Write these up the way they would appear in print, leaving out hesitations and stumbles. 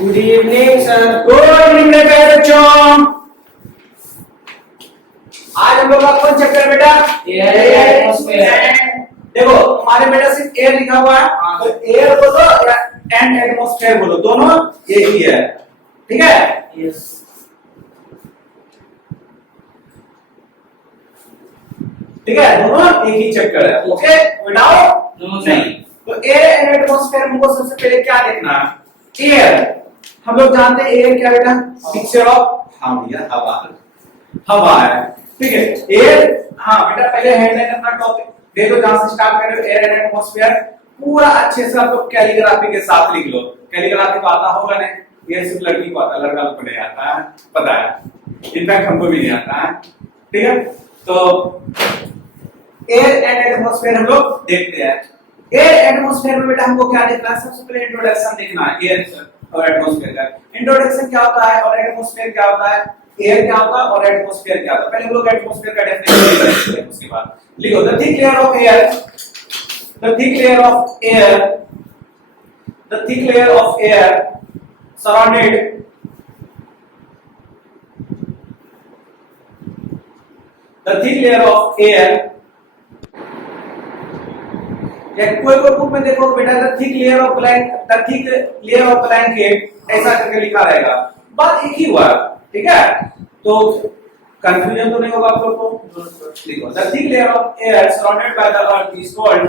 Good evening sir. Good evening मेरे प्यारे बच्चों। आज हम लोग का कौन चैप्टर बेटा? Air atmosphere. देखो हमारे बेटा सिर्फ एयर लिखा हुआ है, तो एयर बोलो या एंड एटमॉस्फेयर बोलो, दोनों एक ही है। ठीक है? यस। ठीक है, दोनों एक ही चैप्टर है। ओके, डाउट नहीं। तो एयर एंड एटमॉस्फेयर हमको सबसे पहले क्या देखना है? एयर हम लोग जानते हैं एयर क्या बेटा? मिक्सचर ऑफ, हाँ भैया हवा, हवा है। ठीक है, एयर, हाँ बेटा पहले हेडलाइन अपना टॉपिक दे दो, जहां से स्टार्ट कर रहे हो एयर एंड एटमॉस्फेयर, पूरा अच्छे से आप लोग कैलीग्राफी के साथ लिख लो। कैलीग्राफी तो आता होगा नहीं, ये सिर्फ लड़की को आता है, लड़का को नहीं आता है, पता है, इनफैक्ट हमको भी नहीं आता है। ठीक है, तो एयर एंड एटमॉस्फेयर हम लोग देखते हैं। एयर एटमॉस्फेयर में बेटा हमको क्या देखना है? सबसे पहले इंट्रोडक्शन देखना है एयर और एटमॉस्फेयर का। इंट्रोडक्शन क्या होता है और एटमॉस्फेयर क्या होता है, एयर क्या होता है और एटमॉस्फेयर क्या होता है। पहले हम लोग एटमॉस्फेयर का डेफिनेशन लिखेंगे, उसके बाद लिखो the thick layer of air, the thick layer of air, the thick layer of air surrounded the thick layer of air. कोई बुक में देखो बेटा the thick layer of blank, the thick layer of blanket ऐसा करके लिखा रहेगा, बात एक ही हुआ। ठीक है, तो कंफ्यूजन तो नहीं होगा आप लोग को। लिखो the thick layer of air surrounded by the earth is called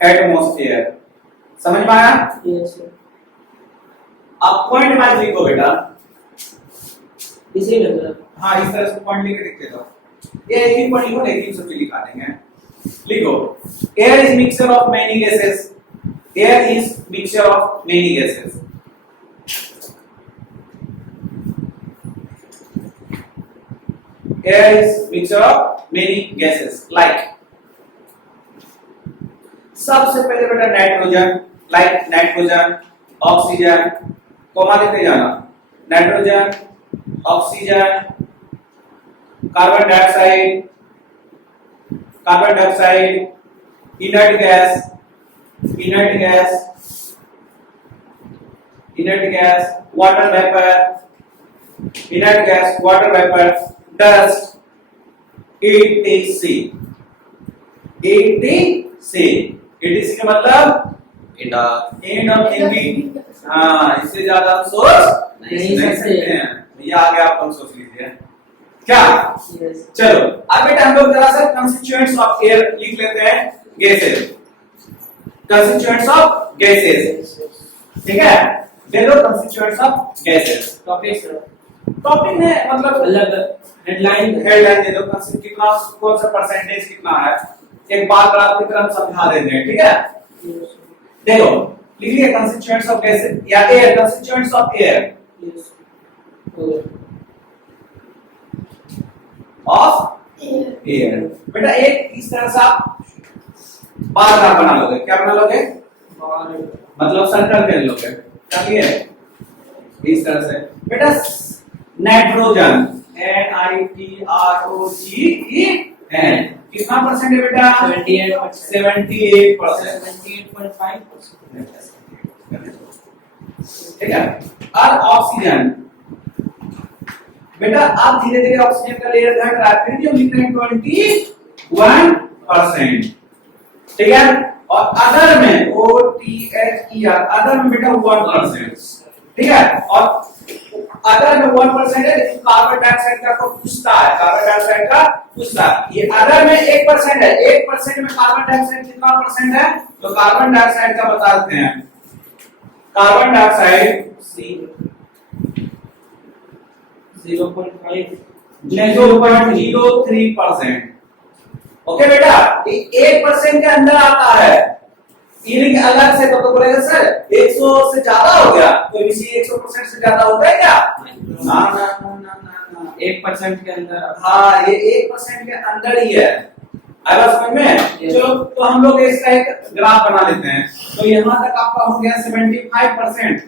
atmosphere. समझ में आया? Yes sir. अब पॉइंट वाइज लिखो बेटा, इसी में सर। हाँ इस तरह से पॉइंट लिख के लिखते जाओ, ये एक ही पॉइंट लिखो, एक ही सब लिखा देंगे। लिखो air is mixture of many gases, air is mixture of many gases. Air is mixture of many gases like, सबसे पहले बेटा nitrogen, like nitrogen, oxygen, comma लिखते जाना, nitrogen, oxygen, carbon dioxide, carbon dioxide, inert gas, inert gas, inert gas, water vapour, inert gas, water vapour, dust, ETC, ETC, ETC का मतलब end of thinking. हाँ, इससे ज्यादा हम सोच नहीं सकते हैं। ये आगे आप लोग सोच लीजिए क्या? यस। चलो अब बेटा हम लोग जरा सा कंस्टिट्यूएंट्स ऑफ एयर लिख लेते हैं, गैसेस, कंस्टिट्यूएंट्स ऑफ गैसेस। ठीक है, ले लो constituents of gases. Topic sir. Topic में मतलब हेडलाइन दे दो, कितना कौन सा परसेंटेज कितना है, एक बात आपकी तरफ समझा देंगे। ठीक है, देखो लिखिए कंस्टिट्यूएंट्स ऑफ गैसेस या air, constituents of air of air. बेटा एक इस तरह से आप बार ग्राफ बना लोगे, क्या बना लोगे? मतलब सर्कल कर लोगे, क्या है इस तरह से बेटा। नाइट्रोजन NITROGEN कितना परसेंट है बेटा? 78%। 78.5%। ठीक है, और ऑक्सीजन बेटा आप धीरे धीरे ऑक्सीजन का लेयर घट रहा है, फिर भी हम लिख रहे हैं 21%। ठीक है, और अदर में OTHER, अदर में बेटा 1%। ठीक है, और अदर में 1% है, लेकिन कार्बन डाइऑक्साइड का को पूछता है, कार्बन डाइऑक्साइड का पूछता है। ये अदर में 1% है, 1% में कार्बन डाइऑक्साइड कितना परसेंट है? तो कार्बन डाइऑक्साइड का बता देते हैं, कार्बन डाइऑक्साइड 0.03%। ओके बेटा, 1% के अंदर आता है, ईलिंग अलग से तो बोलेगा सर 100 से ज्यादा हो गया, तो इसी 100% से ज्यादा होता है क्या? ना ना ना ना, 1% के अंदर। हाँ ये 1% के अंदर ही है। आया समझ में? चलो तो हम लोग इसका एक ग्राफ बना लेते हैं। तो यहाँ तक आपका हो गया 75%,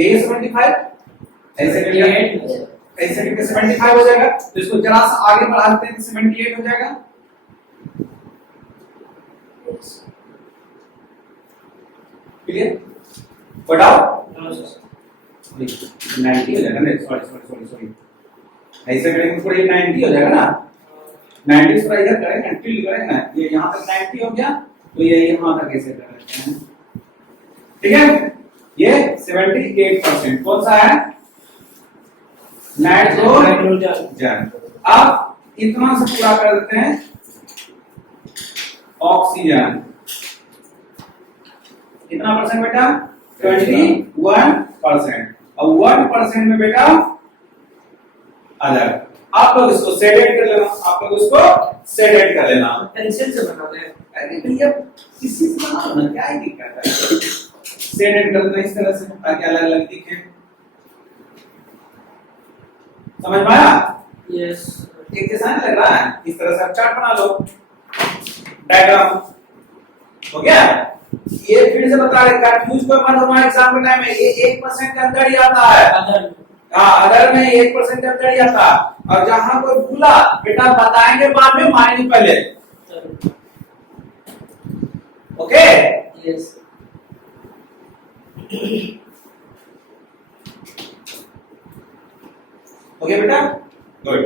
ये 75 ऐसे करके 75 हो जाएगा। तो इसको जरा सा आगे बढ़ा देते हैं, 78 हो जाएगा। क्लियर? बताओ नो सर 90 हो जाएगा ना, सॉरी ऐसे करेंगे थोड़ा, ये 90 हो जाएगा ना, 90 थोड़ा इधर करेंगे, टिल करेंगे ना, ये यहाँ तक 90 हो गया, तो ये यहाँ तक ऐसे कर लेते हैं, ठीक है? ये 78% कौन सा है? नाइट्रोजन। अब इतना से पूरा कर देते हैं ऑक्सीजन, कितना परसेंट बेटा? 21%। और 1% में बेटा अदर। आप लोग इसको सेडेट कर लेना, आप लोग इसको सेडेट कर लेना। पेंसिल से बनाते हैं। अरे भैया किसी से बनाओ ना, क्या ही दिक्कत है? सेडेट कर लेना इस तरह से ताकि अलग अलग दिखे। समझ में आया? यस एक जैसा नहीं लग रहा है? इस तरह से आप चार्ट बना लो, डायग्राम हो गया। ये फिर से बता रहे कंफ्यूज कोई मत होना एग्जाम के टाइम में, ये 1% के अंदर ही आता है। अदर हाँ, अदर में 1% के अंदर ही आता। और जहां कोई भूला बेटा बताएंगे बाद में, मानेंगे पहले। ओके यस ओके बेटा, गुड।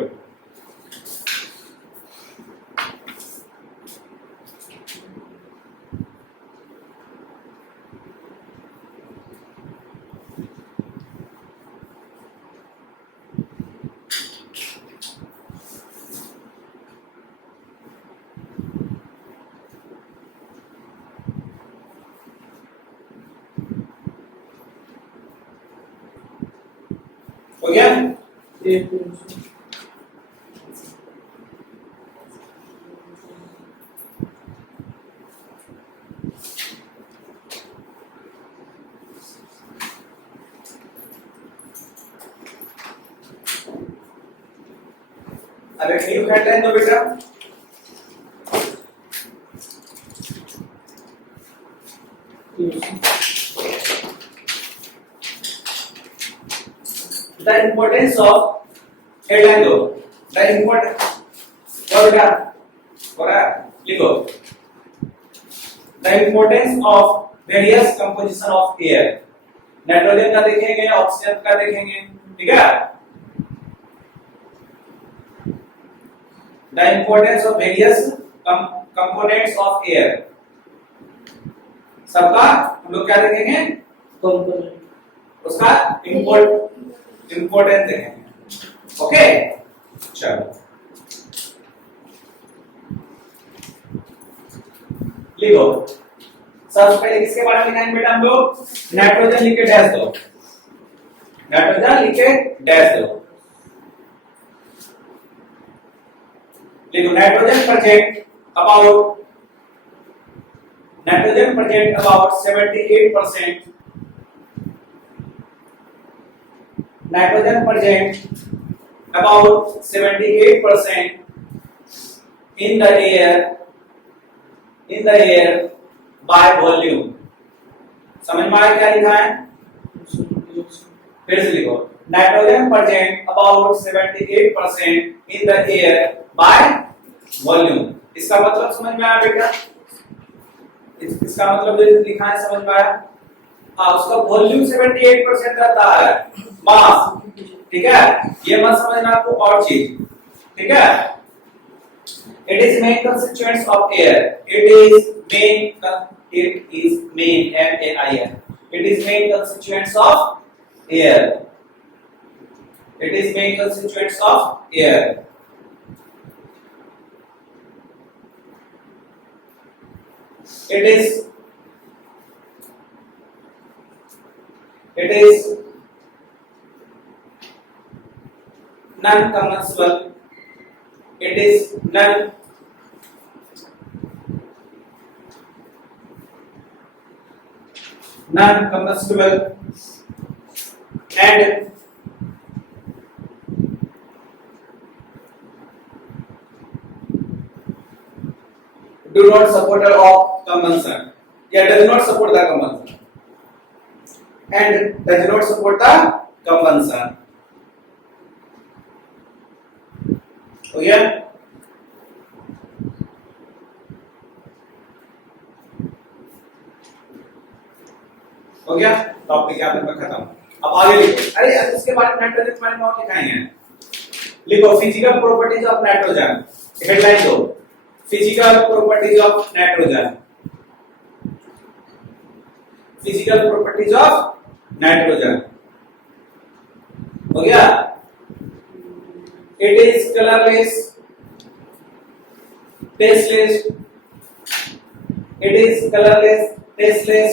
हो गया? अरे न्यू हेडलाइन दो बेटा। The importance of headline दो। The important और बेटा और लिखो। The importance of various composition of air। Nitrogen का देखेंगे, ऑक्सीजन का देखेंगे, ठीक है? The importance of various components of air। सबका हम लोग क्या देखेंगे? उसका इम्पोर्टेंस देखेंगे। ओके चलो लिखो। सबसे पहले किसके बारे में लिखेंगे बेटा हम लोग? नाइट्रोजन लिख के डैश दो, नाइट्रोजन लिख के डैश दो। लिखो nitrogen present about 78%। Nitrogen present about 78% in the air by volume। समझ में आया क्या लिखा है? फिर से लिखो nitrogen present about 78% in the air by volume। इसका मतलब समझ में आया बेटा? इसका मतलब जो लिखा है समझ में आया? हाँ, उसका वॉल्यूम 78% रहता है, मास, ठीक है? ये मत समझना आपको और चीज, ठीक है? It is main constituents of air। It is main MAIN। It is main constituents of air। It is main constituents of air। It is non-combustible। It is non-combustible and do not support of combustion। Yeah, does not support the combustion and does not support the combustion। हो गया? हो गया, topic यहाँ तक खत्म। अब आगे लिखो। अरे अब इसके बारे में नाइट्रोजन के बारे में और लिखाए हैं। लिखो physical properties of nitrogen, headline दो, physical properties of nitrogen, physical properties of nitrogen. हो गया। It is colourless, tasteless, it is colorless, tasteless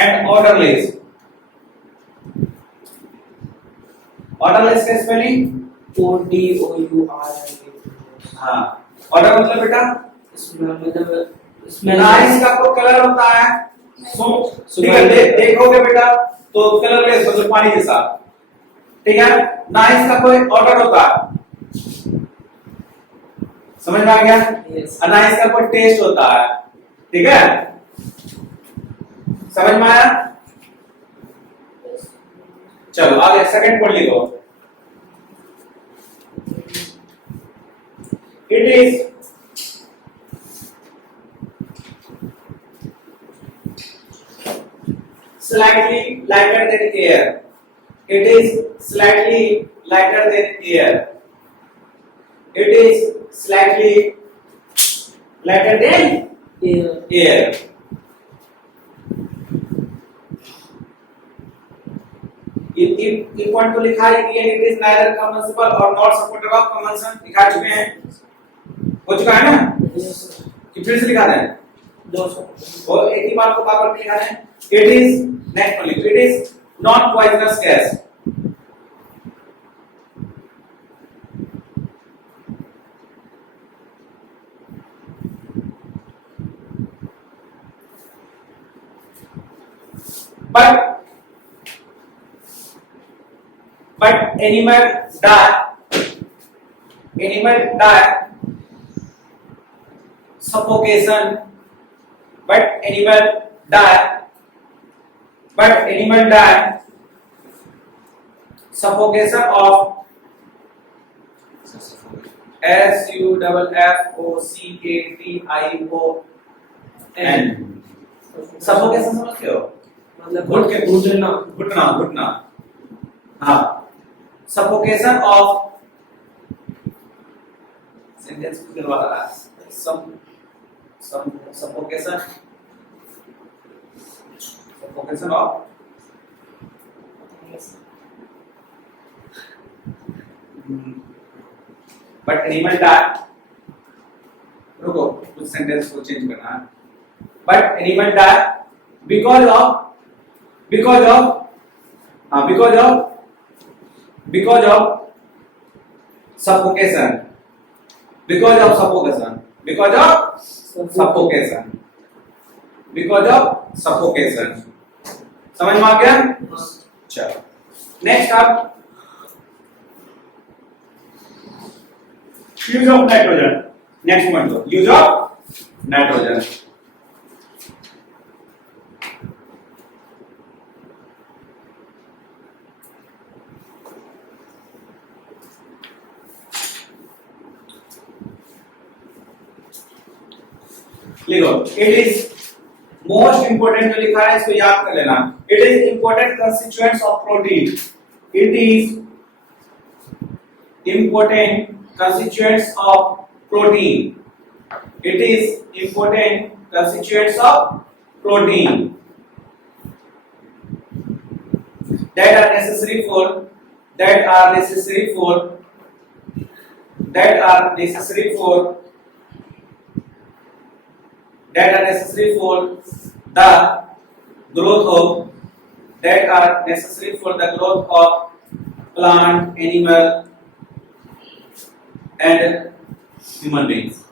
and odorless. Odorless का स्पेलिंग ODOUR। हाँ, odor मतलब बेटा स्मेल ना इसका कोई कलर होता है, ठीक है, देखोगे बेटा तो कलरलेस मतलब पानी जैसा, ठीक है, ना इसका कोई ऑर्डर होता है, समझ में आ गया? ना इसका कोई टेस्ट होता है, ठीक है, समझ में आया? चलो आगे सेकंड पॉइंट लिखो। It is slightly lighter than air. It is slightly lighter than air. It is slightly lighter than air. If point तो लिखा है कि it is neither combustible or not supportive of combustion, लिखा चुके हैं, हो चुका है ना? कि फिर से लिखा है? और एक ही बात को बार बार लिखा है। It is next one, it is non poisonous gas. But animal die suffocation, but animal die suffocation of SUFFOCATION। Suffocation समझते हो? मतलब घुट के घुटना, हाँ, सफोकेशन ऑफ, सेंटेंस करवा रहा है, suffocation of but animal die, रुको कुछ सेंटेंस को चेंज करना है, but animal die because of suffocation, समझ में आ गया? चलो नेक्स्ट आप use of nitrogen, next point दो, यूज ऑफ नाइट्रोजन। लिखो, इट इज मोस्ट इंपोर्टेंट जो लिखा है इसको याद कर लेना। It is important constituents of protein, it is important constituents of protein, it is important constituents of protein that are necessary for the growth of plant, animal and human beings.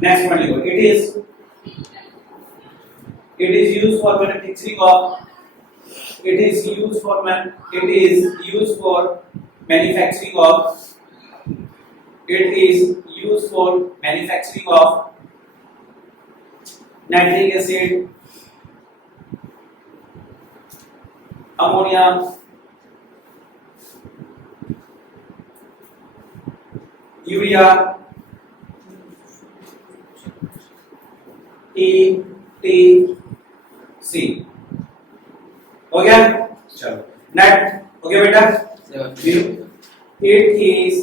Next one, it is used for manufacturing of nitric acid, ammonia, urea ETC हो गया। चलो net हो गया बेटा। It is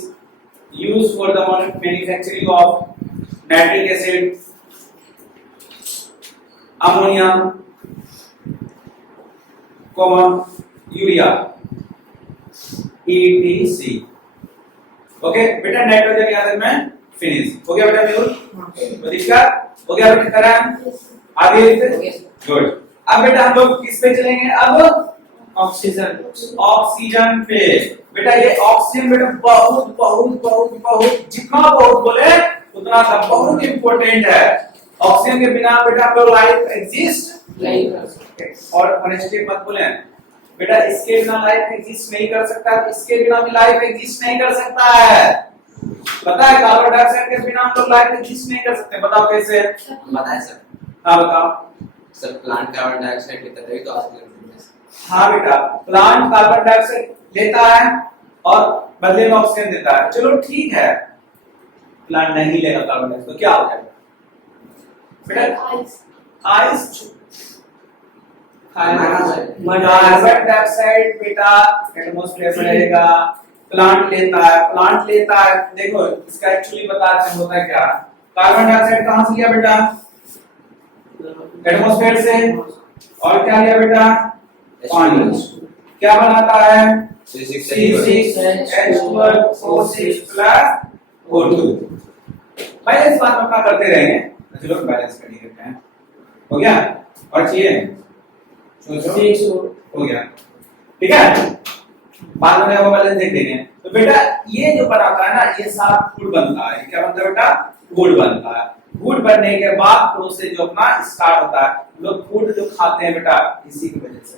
used for the manufacturing of nitric acid, ammonia, urea ETC। Okay बेटा nitrogen याद रखना है। फिनिश हो गया बेटा मेहुल। तो दिक्कत हो गया बेटा करा आगे गुड। अब बेटा हम लोग किस पे चलेंगे अब ऑक्सीजन ऑक्सीजन पे। बेटा ये ऑक्सीजन बेटा बहुत बहुत बहुत बहुत जितना बहुत बोले उतना सा बहुत इंपॉर्टेंट है। ऑक्सीजन के बिना बेटा हम लोग लाइफ एग्जिस्ट नहीं कर सकते। और ऑनेस्टली मत बोले बेटा इसके बिना लाइफ एग्जिस्ट नहीं कर सकता, इसके बिना भी लाइफ एग्जिस्ट नहीं कर सकता है। पता है कार्बन डाइऑक्साइड के बिना हम लोग लाइफ एग्जिस्ट नहीं कर सकते। बताओ कैसे? बताए सर। हाँ बताओ सर प्लांट कार्बन डाइऑक्साइड लेता है तभी तो ऑक्सीजन देता है। हाँ बेटा प्लांट कार्बन डाइऑक्साइड लेता है और बदले में ऑक्सीजन देता है। चलो ठीक है प्लांट नहीं लेगा कार्बन डाइऑक्साइड तो क्या हो जाएगा बेटा? आइस कार्बन डाइऑक्साइड बेटा एटमॉस्फेयर में रहेगा। प्लांट लेता है देखो इसका एक्चुअली बताते हैं होता है क्या। कार्बन डाइऑक्साइड कहां से लिया बेटा? एटमॉस्फेयर से। और क्या लिया बेटा? पानी। क्या बनाता है? C6H12O6 plus O2। भाई इस बात में क्या करते रहेंगे चलो बैलेंस कर लेते हैं। हो गया और चाहिए हो गया ठीक है। बाद में वो बैलेंस देख लेंगे। तो बेटा ये जो बनाता है ना ये सारा फूड बनता है। क्या बनता है बेटा? फूड बनता है। फूड बनने के बाद प्रोसेस जो अपना स्टार्ट होता है। लोग फूड जो खाते हैं बेटा इसी की वजह से।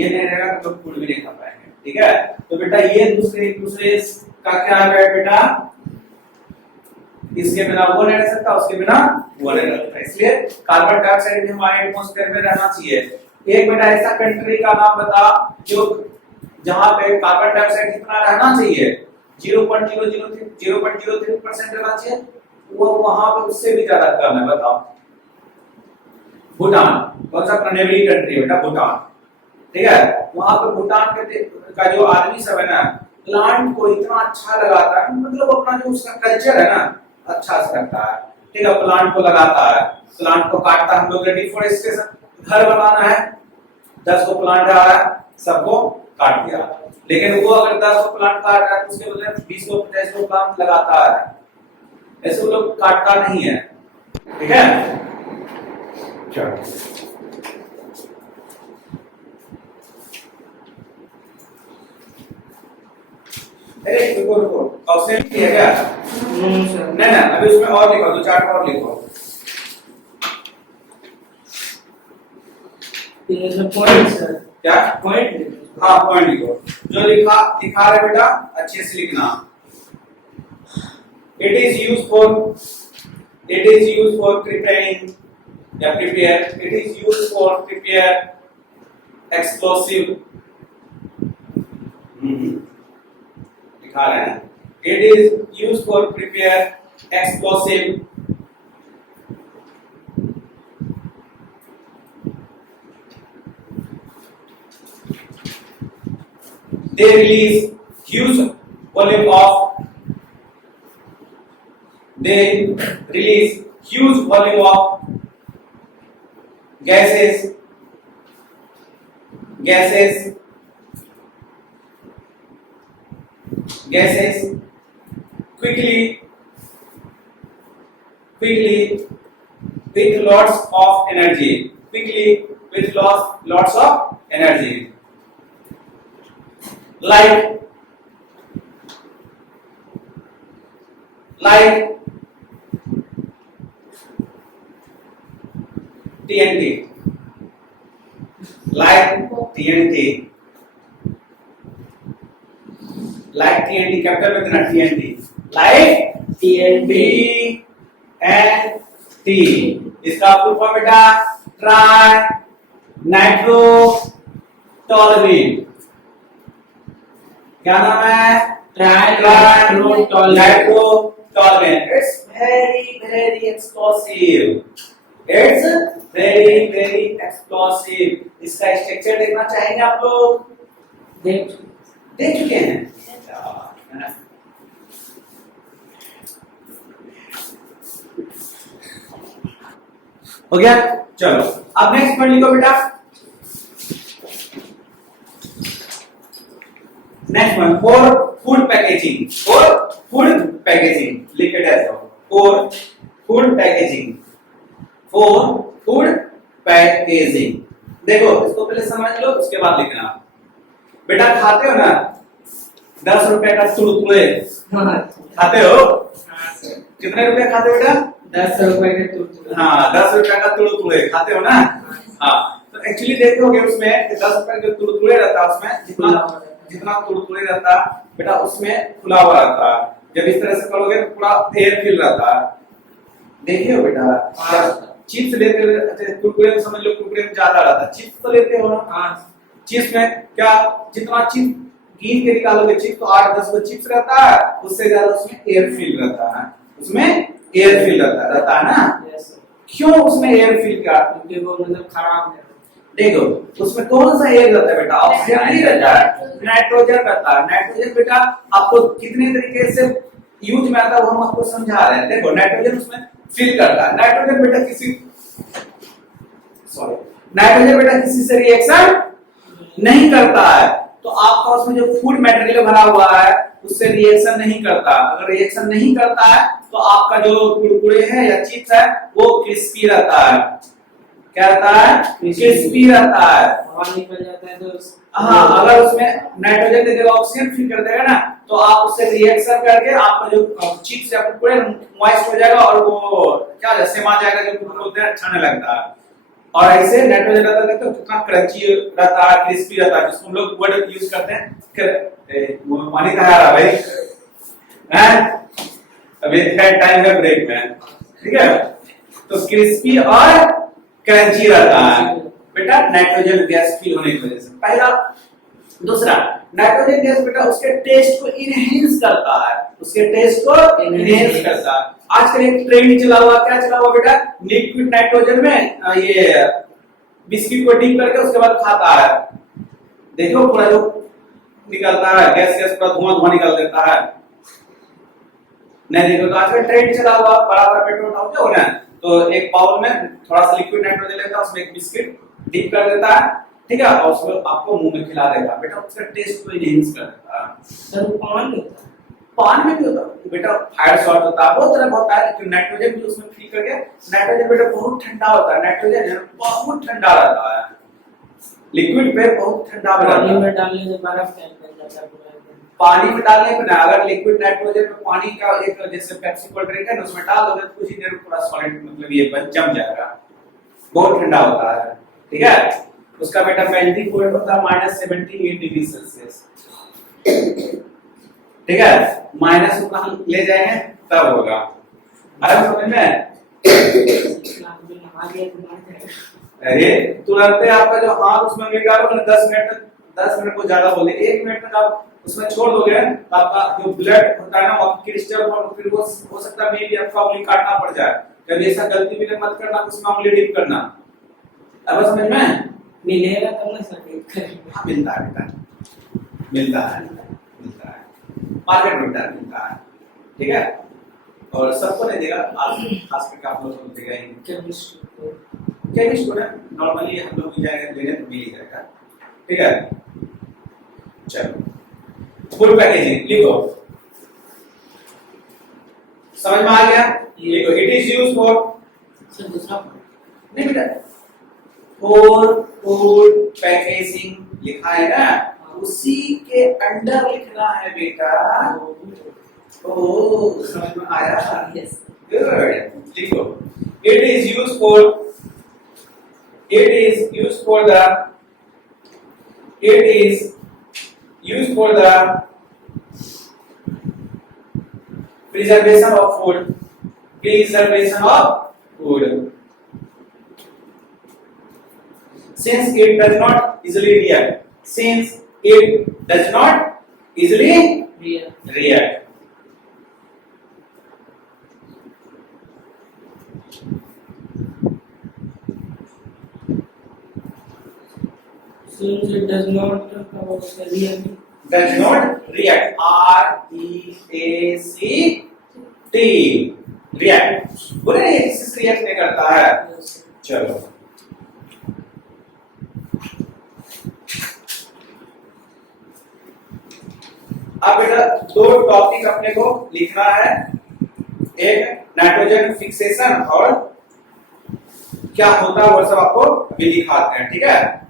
ये नहीं रहेगा तो लोग फूड भी नहीं खा पाएंगे ठीक है। तो बेटा ये दूसरे का क्या है बेटा? इसके बिना वो नहीं रह सकता, उसके बिना वो नहीं रह सकता। इसलिए कार्बन डाइऑक्साइड भी हमारे एटमॉस्फेयर में रहना चाहिए। एक बेटा ऐसा कंट्री का नाम बता जो जहां पे कार्बन डाइऑक्साइड कितना रहना चाहिए? 0.003% रहना चाहिए। वो वहां पे उससे भी ज्यादा कम है। बताओ भूटान। कौन सा नेबरिंग कंट्री है बेटा? भूटान ठीक है। वहां पे भूटान का जो आदमी सब है ना प्लांट को इतना अच्छा लगाता है मतलब अपना जो उसका कल्चर है ना अच्छा से रखता है ठीक है। प्लांट को लगाता है, प्लांट को काटता है। हम लोग डिफोरेस्टेशन घर बनाना है 10 को प्लांट आ रहा है सबको काट दिया। लेकिन वो अगर 10 को प्लांट काट रहा है तो उसके बदले 20 को 50 को प्लांट लगाता है। ऐसे वो लोग काटता नहीं है ठीक है। चलो अरे रुको ऑक्सीजन की है क्या? नहीं ना अभी उसमें और लिखो 2-4 और लिखो। पॉइंट सर क्या पॉइंट? हाँ पॉइंट लिखो। जो दिखा रहे बेटा अच्छे से लिखना। It is used for preparing या prepare. It is used for prepare explosive. दिखा रहे हैं। It is used for prepare explosive. They release huge volume of gases quickly with lots of energy. Like TNT. Capital में देना TNT. Like TNT. इसका full form बेटा tri nitrotoluene. क्या नाम है? Tri nitrotoluene. Tolerant, it's very explosive, it's very explosive. इसका structure देखना चाहेंगे आप लोग? देख चुके हैं, है ना? हो गया, चलो अब नेक्स्ट पॉइंट लिखो बेटा। Next one, for food packaging, for food packaging, लिख के ऐसा, for food packaging, for food packaging. देखो इसको पहले समझ लो, उसके बाद लिखना। बेटा खाते हो ना 10 रुपए का तुड़तुड़े, खाते हो? कितने रुपए खाते हो बेटा? 10 रुपए के तुड़तुड़े। हाँ 10 रुपए का तुड़तुड़े खाते हो ना? हाँ, तो एक्चुअली देखोगे उसमें 10 रुपए जो तुड़तुड़े रहता है उसमें जितना तुड़तुड़े रहता बेटा उसमें खुला हुआ रहता। जब इस तरह से करोगे तो पूरा एयर फिल रहता। देखिए हो बेटा, चिप्स लेते हो कुरकुरे में, समझ लो कुरकुरे में ज्यादा रहता, चिप्स तो लेते हो ना? चिप्स में क्या, जितना चिप्स गिन के निकालोगे चिप्स तो 8-10 चिप्स रहता है, उससे ज्यादा उसमें एयर फिल रहता है, उसमें एयर फिल रहता है ना? क्यों उसमें एयर फिल का? क्योंकि वो मतलब खराब है। देखो उसमें कौन सा एयर रहता है बेटा? ऑक्सीजन नहीं रहता है, नाइट्रोजन रहता है। नाइट्रोजन बेटा आपको कितने तरीके से यूज में आता है वो हम आपको समझा रहे हैं। देखो नाइट्रोजन उसमें फिल करता है। नाइट्रोजन बेटा किसी से रिएक्शन नहीं करता है, तो आपका उसमें जो फूड मटेरियल भरा हुआ है उससे रिएक्शन नहीं करता। अगर रिएक्शन नहीं करता है तो आपका जो कुरकुरे है या चिप्स है वो क्रिस्पी रहता है। क्या रहता है? क्रिस्पी रहता है। हवा निकल जाता है तो हाँ, अगर उसमें नाइट्रोजन दे देगा, ऑक्सीजन फिल कर देगा ना, तो आप उससे रिएक्शन करके आपका जो चिप्स या कुरकुरे मॉइस्ट हो जाएगा और वो क्या सेमा जाएगा, जो बोलते हैं अच्छा नहीं लगता है। और ऐसे नाइट्रोजन रहता है तो कितना क्रंची रहता है, क्रिस्पी रहता है, जिसको हम लोग वर्ड यूज करते हैं। पानी कहाँ आ रहा भाई? हैं? अभी टाइम है ब्रेक में, ठीक है? तो क्रिस्पी और क्रंची रहता है बेटा नाइट्रोजन गैस फील होने की वजह से। पहला। दूसरा, नाइट्रोजन गैस बेटा उसके टेस्ट को इनहेंस करता है, उसके टेस्ट को इनहेंस करता है। आजकल एक ट्रेंड चला हुआ, क्या चला हुआ बेटा? लिक्विड नाइट्रोजन में ये बिस्किट को डीप करके उसके बाद खाता है। देखो पूरा जो निकलता है गैस पूरा धुआं निकल देता है। नहीं देखो तो आजकल ट्रेंड चला हुआ, बड़ा पेट्रोल पंप हो ना, तो एक बाउल में थोड़ा सा लिक्विड नाइट्रोजन लेता है, उसमें एक बिस्किट डीप कर देता है, ठीक है, और उसको आपको मुंह में खिला देगा बेटा, उसका टेस्ट को इनहेंस कर देता है। सर वो पान होता है, पान में भी होता है बेटा, फायर सॉल्ट होता है, बहुत तरह का होता है, लेकिन नाइट्रोजन भी उसमें फिल करके। नाइट्रोजन बेटा बहुत ठंडा होता है, नाइट्रोजन बहुत ठंडा रहता है, लिक्विड पे बहुत ठंडा रहता है। पानी में डालने से बर्फ फैल जाता है। पानी में डालने पे ना, अगर लिक्विड नाइट्रोजन में पानी का एक जैसे पेप्सी कोल्ड ड्रिंक है ना, उसमें डाल दोगे तो कुछ ही देर में पूरा सॉलिड मतलब ये जम जाएगा, बहुत ठंडा होता है, ठीक है। उसका बेटा मेल्टिंग पॉइंट होता है -78 डिग्री सेल्सियस, ठीक है, माइनस उतना हम ले जाएंगे तब होगा। अरे समझ में? अरे तुरंत आपका जो हाथ उसमें डालो ना, 10 मिनट को ज्यादा बोले, 1 मिनट तक आप उसमें छोड़ दोगे, आपका जो ब्लड होता है ना वो क्रिस्टल, और फिर वो हो सकता है मे भी आपका उंगली काटना पड़ जाए। कभी ऐसा गलती भी मत करना, उसमें उंगली डिप करना। अब समझ में? मिलेगा तब ना सर, हाँ मिलता है बेटा, मिलता है मार्केट में मिलता है, ठीक है, और सबको नहीं देगा, खास करके आप लोगों को देगा ही। केमिस्ट को ना नॉर्मली हम लोग भी जाएंगे लेने तो मिल ही जाएगा, ठीक है। चलो फूड पैकेजिंग लिखो, समझ में आ गया? लिखो, it is used for, sir दूसरा नहीं बेटा, फॉर फूड पैकेजिंग लिखा है ना, उसी के अंडर लिखना है बेटा। ओह समझ में आया? यस गुड, लिखो, it is used for, it is used for the preservation of food, since it does not easily react, Since it does not react. Does not react. R-E-A-C-T. React. बोले ये किससे रिएक्ट नहीं करता है? Yes. चलो अब बेटा दो टॉपिक अपने को लिखना है, एक नाइट्रोजन फिक्सेशन और क्या होता है वो सब आपको अभी दिखाते हैं, ठीक है?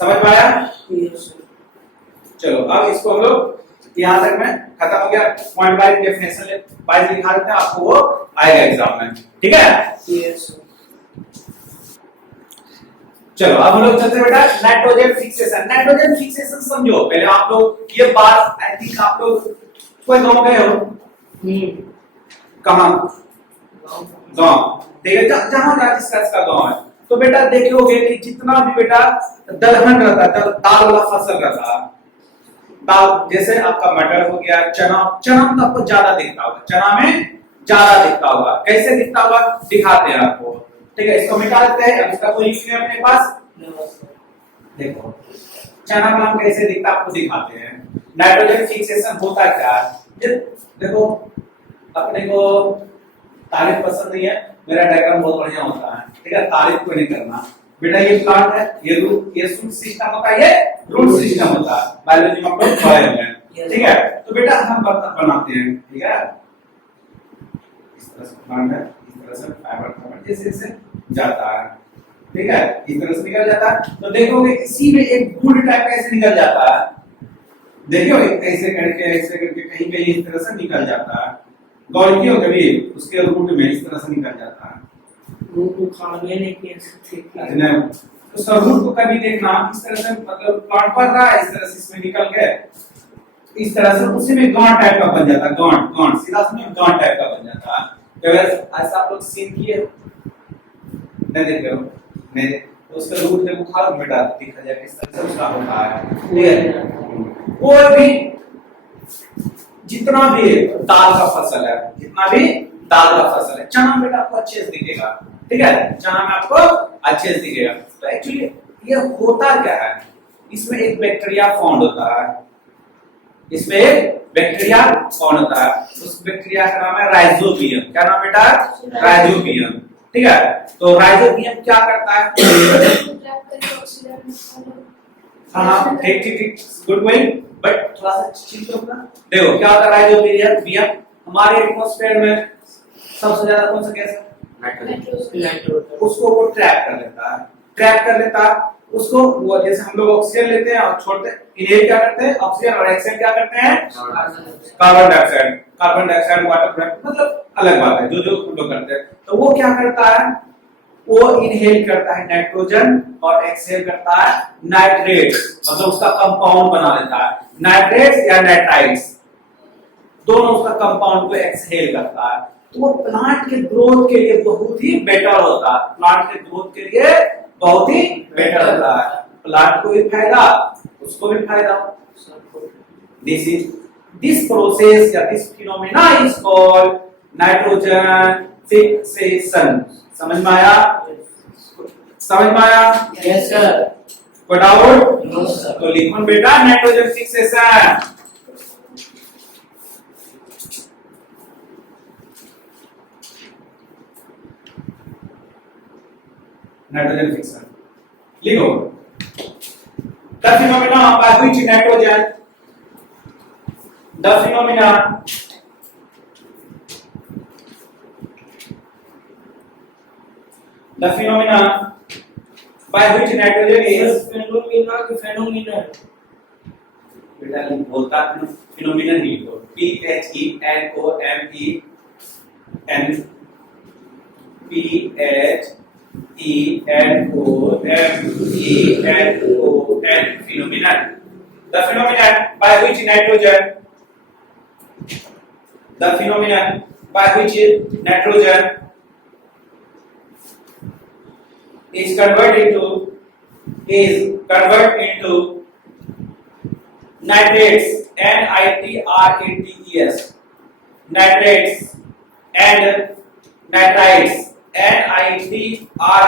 समझ में आया? Yes. चलो अब इसको हम लोग यहाँ तक में खत्म हो गया, पॉइंट वाइज डेफिनेशन वाइज लिखा देते हैं, आपको वो आएगा एग्जाम में, ठीक है? Yes. चलो अब हम लोग चलते हैं बेटा नाइट्रोजन फिक्सेशन। नाइट्रोजन फिक्सेशन समझो पहले आप लोग, ये बात आई थिंक आप लोग कोई गांव गए हो? कहां? गांव, ठीक है, जहां राजस्थान का गांव है, तो बेटा देखोगे कि जितना भी बेटा दलहन रहता है, दाल वाला फसल रहता है, दाल जैसे आपका मटर हो गया, चना, चना तो आपको ज्यादा दिखता होगा, चना में ज्यादा दिखता होगा, कैसे दिखता होगा दिखाते हैं आपको, ठीक है? इसको मिटा देते हैं, अब इसका कोई इश्यू है अपने पास? देखो चना का नाम कैसे दिखता आपको दिखाते हैं। नाइट्रोजन फिक्सेशन होता क्या है? देखो अपने को तारीफ पसंद नहीं है, मेरा डायग्राम बहुत बढ़िया होता है, ठीक है? तारीफ को नहीं करना बेटा, ये प्लांट है, ये रूट, ये सूट सिस्टम होता है, ये रूट सिस्टम होता है, बायोलॉजी में हम लोग पढ़े हुए हैं, ठीक है? तो बेटा हम बनाते हैं, ठीक है? इस तरह से प्लांट है, इस तरह से फाइबर जैसे जाता है, ठीक है? इस तरह से निकल जाता है, तो देखोगे इसी में एक बूंद टाइप का ऐसे निकल जाता है, देखियो ऐसे करके कहीं कहीं इस तरह से निकल जाता है, गौर कियो कभी उसके रूट में इस तरह से निकल जाता है, रूट को खाने नहीं किया तो सब रूट को कभी देखना इस तरह से, मतलब प्लांट पर रहा है, इस तरह से इसमें निकल के इस तरह से उसी में गांठ टाइप का बन जाता है, गांठ गांठ सीधा उसमें गांठ टाइप का बन जाता है। तो अगर ऐसा आप लोग सीन किए नहीं देख रहे हो, नहीं तो उसका रूट देखो खाओ बेटा, दिखा जाएगा इस तरह से उसका होता है, ठीक है? कोई भी जितना भी दाल का फसल है, जितना भी दाल का फसल है, चना बेटा आपको अच्छे से दिखेगा, ठीक है? चना में आपको अच्छे से दिखेगा। तो एक्चुअली ये होता क्या है, इसमें एक बैक्टीरिया फाउंड होता है, इसमें एक बैक्टीरिया फाउंड होता है, उस बैक्टीरिया का नाम है राइजोबियम। क्या नाम बेटा? राइजोबियम, ठीक है? तो राइजोबियम क्या करता है? हाँ ठीक ठीक ठीक, गुड गोइंग, बट थोड़ा सा चिंता करना। देखो क्या होता है राइजोबियम हमारे एटमॉस्फेयर में सबसे ज्यादा कौन सा गैस है? नाइट्रोजन। उसको वो ट्रैप कर लेता है, ट्रैप कर लेता है उसको, वो जैसे हम लोग ऑक्सीजन लेते हैं और छोड़ते हैं, इनहेल क्या करते हैं? ऑक्सीजन, और एक्सहेल क्या करते हैं? Carbon dioxide. Carbon dioxide water, मतलब अलग बात है, जो जो हम लोग करते हैं। तो वो क्या करता है? वो इनहेल करता है नाइट्रोजन और एक्सहेल करता है नाइट्रेट, मतलब उसका कंपाउंड बना लेता है, नाइट्रेट्स या नाइट्राइट्स, दोनों उसका कंपाउंड को एक्सहेल करता है। तो वो प्लांट के ग्रोथ के लिए बहुत ही बेटर होता है, प्लांट के ग्रोथ के लिए बहुत ही बेटर होता है, प्लांट को भी फायदा, उसको भी फायदा। दिस प्रोसेस या this phenomena is called nitrogen fixation. समझ में आया? समझ में आया? Yes sir. कोई डाउट? No sir. तो लिखो बेटा नाइट्रोजन फिक्सेशन। नाइट्रोजन फिक्सेशन लिखो। The phenomena by which nitrogen, the phenomena by which nitrogen is phenomena के फेनोमेना बेटा बोलता फिनोमेना नहीं तो PHENOMENON phenomenon. The phenomenon by which nitrogen is converted into nitrates, NITRATES, nitrates and nitrites, NITRITES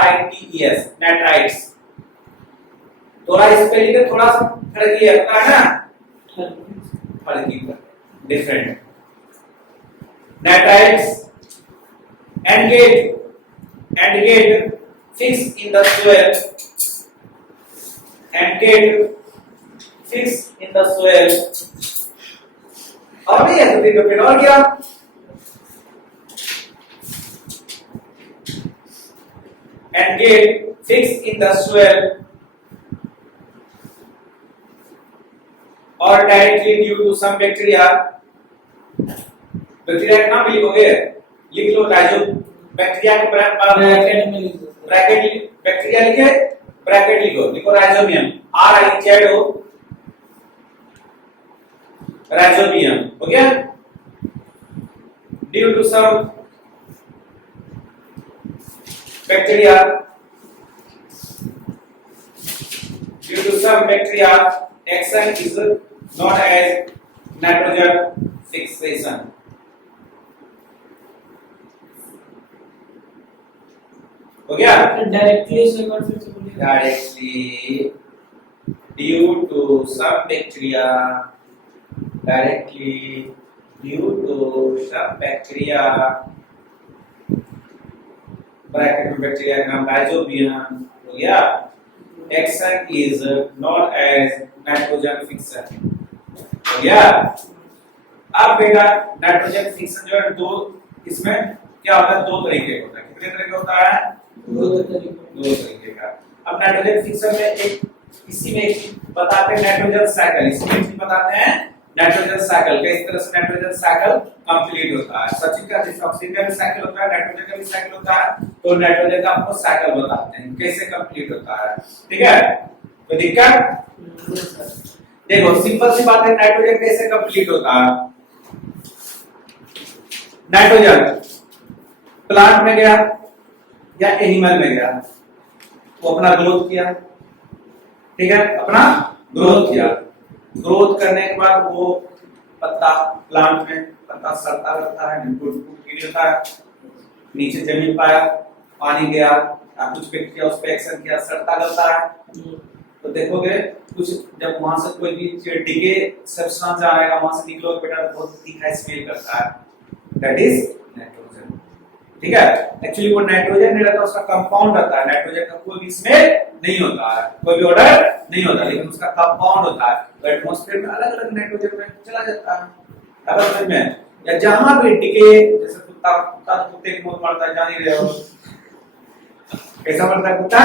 nitrites. थोड़ा spelling का थोड़ा सा फर्क है ना, फर्क different. Nitrites and get fixed in the soil and get fixed in the soil। और नहीं है तो देखो फिर और क्या, and get fixed in the soil or directly due to some bacteria। Bacteria का नाम भी लिखोगे, लिख लो राइजो बैक्टीरिया के ब्रैकेट में लिख दो, ब्रैकेट बैक्टीरिया लिखे ब्रैकेट लिखो, लिखो राइजोबियम RIZO राइजोबियम हो गया। Due to some bacteria action is known as nitrogen fixation. हो गया। डायरेक्टली से एक बार फिर से बोलिए। Directly due to some bacteria bracket में बैक्टीरिया का नाम राइजोबियम हो गया। Action is known as nitrogen fixation हो गया। अब बेटा नाइट्रोजन फिक्सेशन जो है दो, इसमें क्या होता है, दो तरीके का होता है। कितने तरह का होता है, दो तरीके का। अब नाइट्रोजन फिक्सेशन में एक इसी में एक बताते हैं नाइट्रोजन साइकिल, इसमें एक बताते हैं नाइट्रोजन साइकिल, किस तरह से नाइट्रोजन साइकिल कंप्लीट होता है। सचिन का ऑक्सीजन का भी साइकिल होता है, नाइट्रोजन का भी साइकिल होता है, तो नाइट्रोजन का आपको साइकिल बताते हैं कैसे कंप्लीट होता है। ठीक है, तो दिक्कत देखो सिंपल सी बात है, नाइट्रोजन कैसे कंप्लीट होता है। नाइट्रोजन प्लांट में गया या एनिमल में गया, वो अपना ग्रोथ किया, ठीक है, अपना ग्रोथ किया। ग्रोथ करने के बाद वो पत्ता प्लांट में पत्ता सड़ता रहता है, गिरता है, नीचे जमीन पाया, पानी गया, कुछ बैक्टीरिया उस पे एक्शन किया, सड़ता रहता है। तो देखोगे कुछ जब वहां से कोई भी डिके सब्सटेंस आएगा, वहां से निकलोगे बेटा बहुत तीखा स्मेल करता है, दैट इज नाइट्रोजन। ठीक है, एक्चुअली वो नाइट्रोजन नहीं रहता, उसका कंपाउंड रहता है। नाइट्रोजन का कोई भी स्मेल नहीं होता है, कोई भी ऑर्डर नहीं होता, लेकिन उसका कंपाउंड होता है। तो एटमॉस्फेयर में अलग अलग नाइट्रोजन में चला जाता है। अब समझ में, या जहां भी डिके, जैसे कुत्ता कुत्ते की मौत मरता है, जान ही रहे हो कैसा मरता है कुत्ता,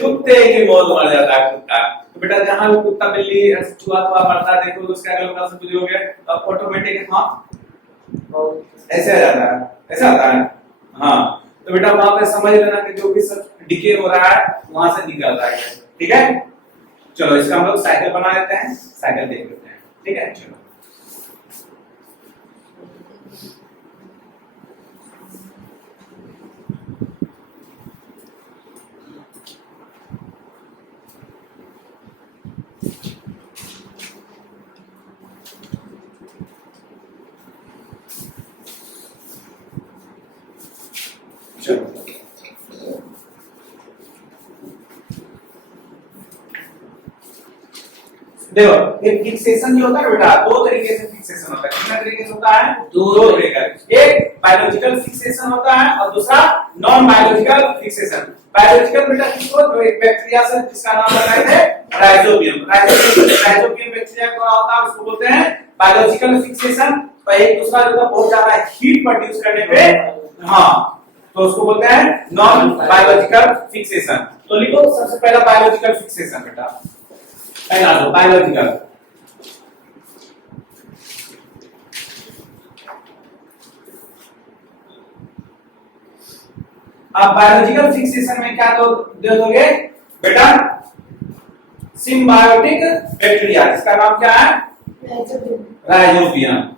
कुत्ते की मौत मर जाता है कुत्ता। तो बेटा जहां भी कुत्ता बिल्ली चूहा मरता है, देखो उसके अगल बगल से बुझोगे अब ऑटोमेटिक हाँ ऐसे आ जाता है, ऐसा आता है। हाँ, तो बेटा वहां पे समझ लेना कि जो भी सब डिके हो रहा है वहां से निकल रहा है। ठीक है, चलो इसका हम लोग साइकिल बना लेते हैं, साइकिल देख लेते हैं। ठीक है, चलो देखो एक फिक्सेशन जो होता है बेटा, दो तरीके से फिक्सेशन होता है। कितना तरीके से होता है, दो तरीके। एक बायोलॉजिकल फिक्सेशन होता है और दूसरा नॉन बायोलॉजिकल फिक्सेशन। बायोलॉजिकल बेटा किसको, जो एक बैक्टीरिया से जिसका नाम लगाए थे राइजोबियम। राइजोबियम बैक्टीरिया को होता है, उसको बोलते हैं बायोलॉजिकल फिक्सेशन। और एक दूसरा जो बहुत ज्यादा हीट प्रोड्यूस करने पे, हाँ, तो उसको बोलते हैं नॉन बायोलॉजिकल फिक्सेशन। तो लिखो सबसे पहला बायोलॉजिकल फिक्सेशन बेटा, पहला दो बायोलॉजिकल। अब बायोलॉजिकल फिक्सेशन में क्या तो दे दोगे बेटा, सिम्बायोटिक बैक्टीरिया, इसका नाम क्या है, राइजोबियम।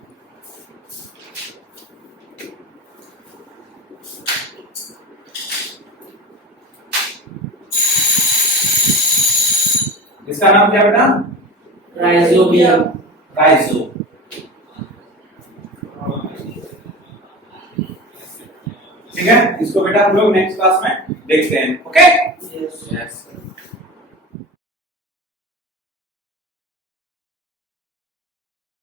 इसका नाम क्या बेटा, राइजोबियम। राइजो। ठीक है, इसको बेटा हम लोग नेक्स्ट क्लास में देखते हैं। Okay Yes. Yes.